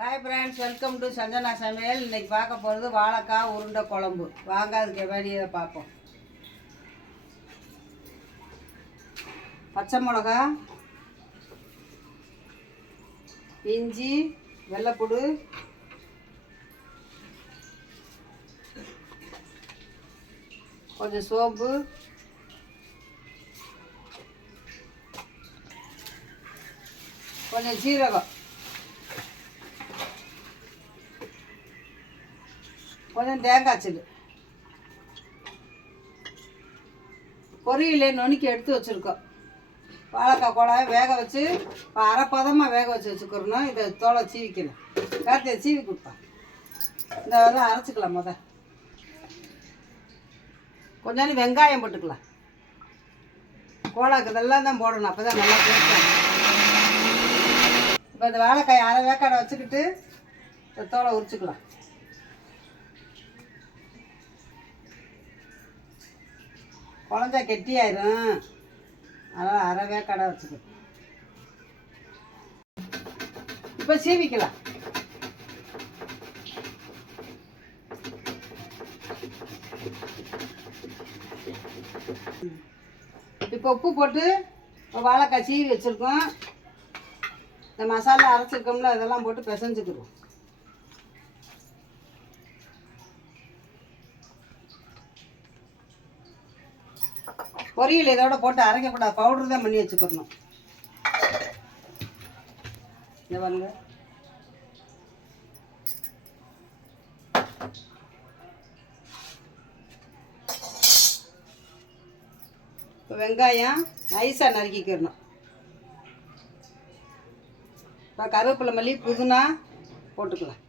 Hi friends welcome to Sanjana சமையல் இன்னைக்கு பார்க்க போகிறது வாழைக்காய் உருண்டை குழம்பு. வாங்க அதுக்கு வேண்டியதை பார்ப்போம். பச்சை மிளகா இஞ்சி வெள்ளைப்புடு கொஞ்சம் சோம்பு கொஞ்சம் சீரகம். கொஞ்சம் தேங்காய் சில்லு பொரியல நுணுக்கி எடுத்து வச்சுருக்கோம். வாழைக்காய் கூட வேக வச்சு இப்போ அரைப்பதமாக வேக வச்சு வச்சுக்கிறணும் இதை தோலை சீவிக்கணும். கார்த்தியை சீவி கொடுப்பேன் இந்த இதெல்லாம் அரைச்சிக்கலாம் முத. கொஞ்சோண்டு வெங்காயம் போட்டுக்கலாம். கோலாக்கு இதெல்லாம் தான் போடணும். அப்போ தான் நல்லா டேஸ்ட்டாக இப்போ இந்த வாழைக்காய் அரை வேக்காடை வச்சுக்கிட்டு இந்த தோலை உரிச்சுக்கலாம். குழந்த கெட்டியாயிரும். அதனால் அறவே கடை வச்சுக்கணும் இப்போ சீவிக்கலாம். இப்போ உப்பு போட்டு இப்போ வாழைக்காய் சீவி வச்சுருக்கோம். இந்த மசாலா அரைச்சிருக்கோம்ல அதெல்லாம் போட்டு பிசைஞ்சுக்கிடுவோம். பொரியல் இதோட போட்டு அரைக்கக்கூடாது பவுடர் தான் பண்ணி வச்சுக்கணும். இந்த பாருங்க. இப்போ வெங்காயம் நைஸாக நறுக்கிக்கிறணும் இப்போ கருவேப்பிலை மல்லி புதினா போட்டுக்கலாம்.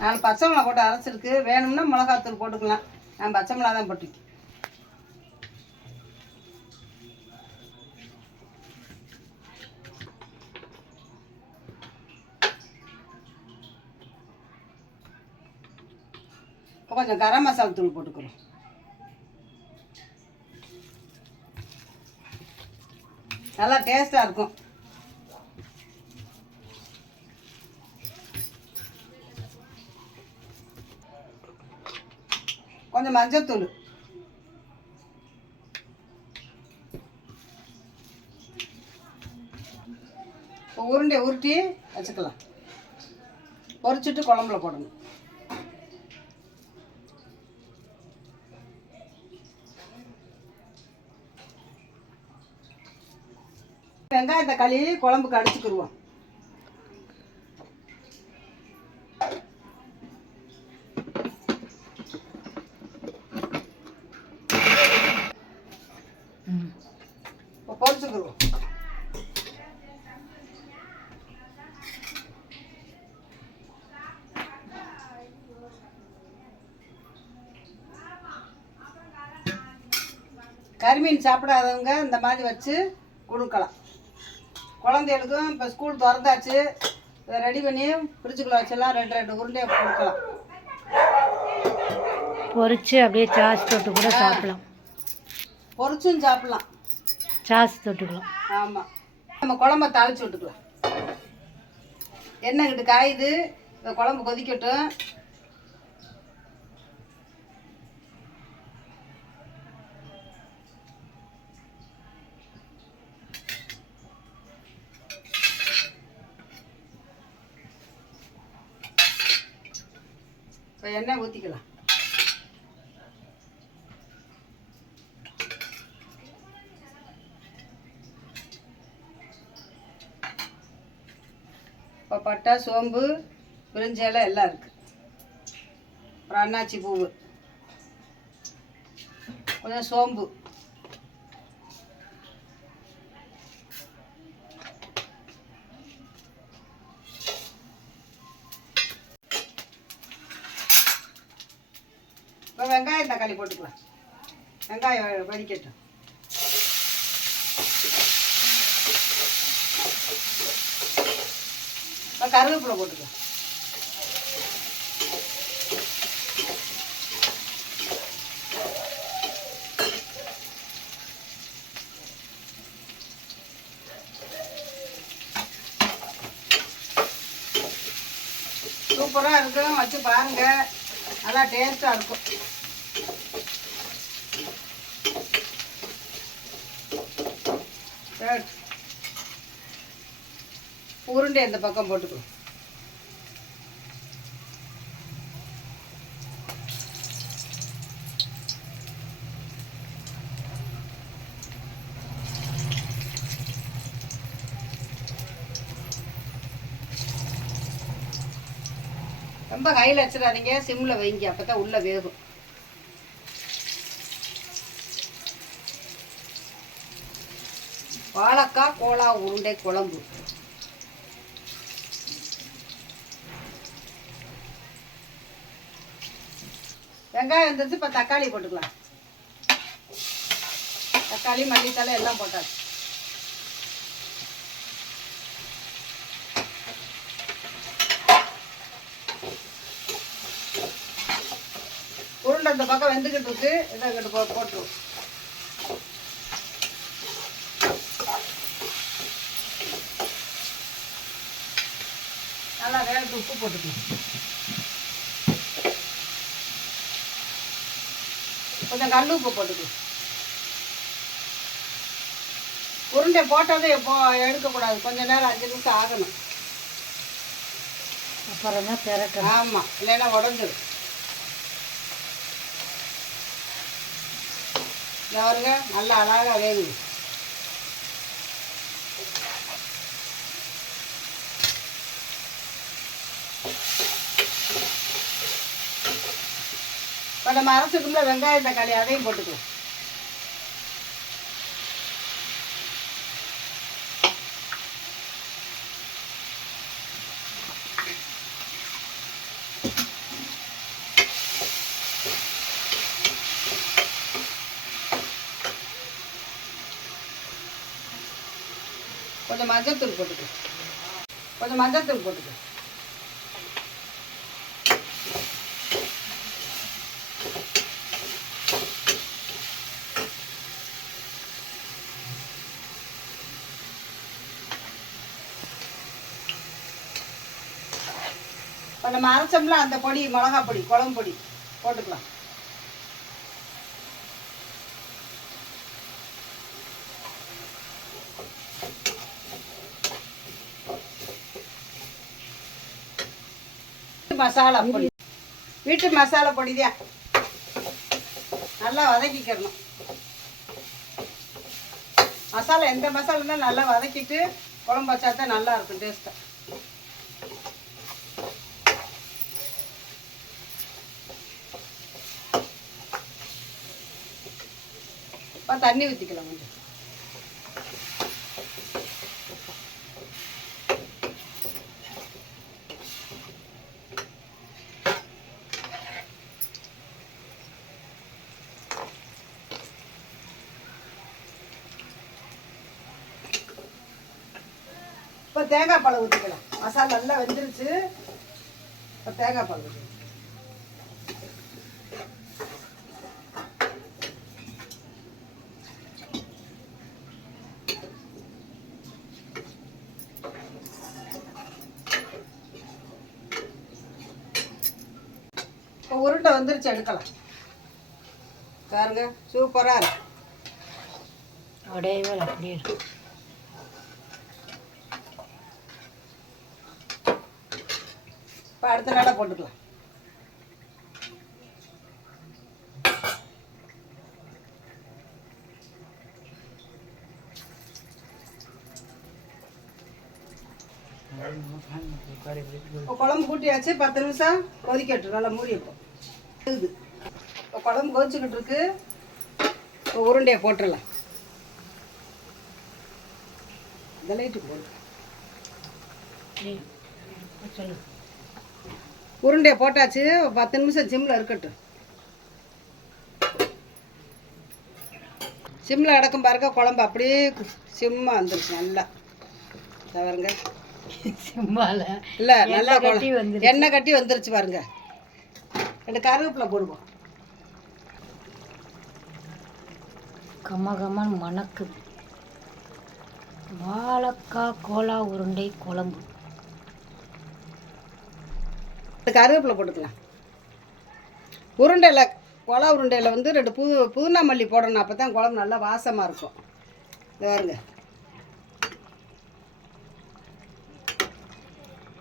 நான் பச்சை மிளகா போட்டு அரைச்சிருக்கு. வேணும்னா மிளகாத்தூள் போட்டுக்கலாம். நான் பச்சை மிளகா தான் போட்டுக்கேன் இப்போ கொஞ்சம் கரம் மசாலா தூள் போட்டுக்கிறோம். நல்லா டேஸ்ட்டாக இருக்கும். கொஞ்சம் மஞ்சத்தூள் இப்போ உருண்டை உருட்டி வச்சுக்கலாம் பொரிச்சிட்டு குழம்புல போடணும் வெங்காயத்தை கழுவி குழம்புக்கு அடிச்சுக்கிடுவோம் கரிமீன் சாப்பிடாதவங்க இந்த மாதிரி வச்சு கொடுக்கலாம். குழந்தைகளுக்கும் இப்போ ஸ்கூல் திறந்தாச்சு. இதை ரெடி பண்ணி ஃப்ரிட்ஜுக்குள்ளே வச்செல்லாம் ரெண்டு ரெண்டு உருண்டையை கொடுக்கலாம். பொரிச்சு அப்படியே சாஸ் தொட்டு கூட சாப்பிடலாம். பொரிச்சும் சாப்பிட்லாம். சாஸ் தொட்டுக்கலாம். ஆமாம் நம்ம குழம்ப தாளிச்சு விட்டுக்கலாம். எண்ணெய் கிட்ட காயுது. இந்த குழம்பு கொதிக்கட்டும். இப்போ எண்ணெய் ஊற்றிக்கலாம் இப்போ பட்டை சோம்பு பிரிஞ்சில எல்லாம் இருக்குது அப்புறம் அன்னாச்சி பூவு. கொஞ்சம் சோம்பு இப்போ வெங்காயம் தக்காளி போட்டுக்கலாம். வெங்காயம் வ- வதக்கட்டும் இப்போ கருவேப்பிலை போட்டுக்கலாம். சூப்பராக இருக்கும் வச்சு பாருங்க. நல்லா டேஸ்ட்டாக இருக்கும். சரி. உருண்டை இந்த பக்கம் போட்டுக்கணும் ரொம்ப கையில் வச்சிடாதீங்க சிம்மில் வைங்க அப்போ தான் உள்ளே வேகும் வாழைக்காய் கோலா உருண்டை குழம்பு. வெங்காயம் இருந்துச்சு இப்போ தக்காளி போட்டுக்கலாம். தக்காளி மல்லித்தலை எல்லாம் போட்டாச்சு. உருண்டை இந்த பக்கம் வெந்துக்கிட்டு இருக்கு. இதை இங்கிட்டு போ போட்டுருவோம் நல்லா வேகத்து உப்பு போட்டுக்கணும் கொஞ்சம் கல் உப்பு போட்டுக்கணும் உருண்டை போட்டதே போ எடுக்கக்கூடாது கொஞ்ச நேரம் அஞ்சு நிமிஷம் ஆகணும். அப்புறம் தான் திரட்டணும் ஆமாம் இல்லைன்னா உடஞ்சிடும் பாருங்க நல்லா அழகாக வேகுது. நம்ம அரைச்சிருக்கோம்ல வெங்காயம் தக்காளி அதையும் போட்டுக்கலாம். கொஞ்சம் மஞ்சத்தூள் போட்டுக்கலாம். கொஞ்சம் மஞ்சத்தூள் போட்டுக்கலாம். நம்ம அரைச்சோம்ல அந்த பொடி மிளகா பொடி குழம்பு பொடி போட்டுக்கலாம். மசாலா பொடி. வீட்டு மசாலா பொடி தான். நல்லா வதக்கிக்கிறணும் மசாலா எந்த மசாலா நல்லா வதக்கிட்டு குழம்பு வச்சா தான் நல்லா இருக்கும் டேஸ்ட்டாக இப்போ தண்ணி ஊற்றிக்கலாம் கொஞ்சம். இப்போ தேங்காய் பழம் ஊற்றிக்கலாம் மசாலா நல்லா வெந்துருச்சு. இப்போ தேங்காய் பழம் ஊற்றிக்கலாம் இப்போ உருண்டை வந்துருச்சு எடுக்கலாம். பாருங்க சூப்பராக இருக்கு. உடையவே அப்படியே இருக்கும் இப்போ அடுத்த நாளாக போட்டுக்கலாம். குழம்பு கூட்டியாச்சு பத்து நிமிஷம் கொதிக்கட்டும் நல்லா மூடி வைப்போம் குழம்பு கொதிச்சுக்கிட்டு இருக்கு. இப்போ உருண்டையை போட்டுடலாம். இந்த லைட்டு போடு. உருண்டையை போட்டாச்சு. பத்து நிமிஷம் சிம்மில் இருக்கட்டும். சிம்மில் அடக்கும் பாருங்க குழம்பு அப்படியே சிம்மாக வந்துருச்சு நல்லா. தவறுங்க சும்மால இல்லை நல்லா. எண்ணெய் கட்டி வந்துருச்சு பாருங்க. ரெண்டு கருவேப்பிலை போடுவோம். கமகமன் மணக்கு. வாழைக்காய் கோலா உருண்டை குழம்பு. ரெண்டு கருவேப்பிலை போட்டுக்கலாம். உருண்டையில் கொலா உருண்டையில் வந்து ரெண்டு புது புதினா மல்லி போடணும். அப்போ தான் குழம்பு நல்லா வாசமாக இருக்கும். இது பாருங்க.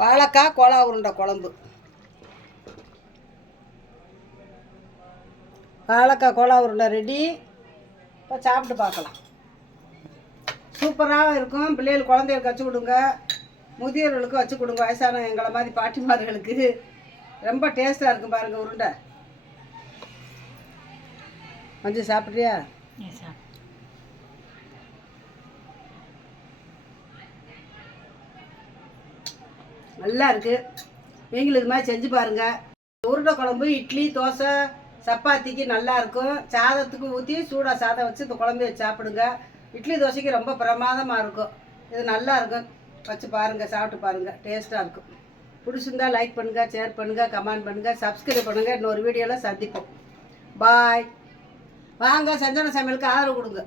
வாழைக்காய் கோலா உருண்டை குழம்பு. வாழைக்காய் கோலா உருண்டை ரெடி. இப்போ சாப்பிட்டு பார்க்கலாம். சூப்பராக இருக்கும். பிள்ளைகள் குழந்தைகளுக்கு வச்சு கொடுங்க. முதியோர்களுக்கு வச்சு கொடுங்க. வயசான எங்களை மாதிரி பாட்டிமார்களுக்கு. ரொம்ப டேஸ்ட்டாக இருக்கும் பாருங்கள் உருண்டை. மஞ்சள் சாப்பிட்றியா? நல்லா இருக்குது நீங்களும் இது மாதிரி செஞ்சு பாருங்கள் உருண்டை குழம்பு இட்லி தோசை சப்பாத்திக்கு நல்லா இருக்கும். சாதத்துக்கு ஊற்றி சூடாக சாதம் வச்சு இந்த குழம்பு வச்சு சாப்பிடுங்க. இட்லி தோசைக்கு ரொம்ப பிரமாதமாக இருக்கும். இது நல்லா இருக்கும். வச்சு பாருங்கள் சாப்பிட்டு பாருங்கள் டேஸ்ட்டாக இருக்கும். பிடிச்சிருந்தா லைக் பண்ணுங்கள் ஷேர் பண்ணுங்கள் கமெண்ட் பண்ணுங்கள் சப்ஸ்கிரைப் பண்ணுங்கள் இன்னொரு வீடியோவில் சந்திப்போம். பாய் வாங்க சஞ்சன சமையலுக்கு ஆதரவு கொடுங்க.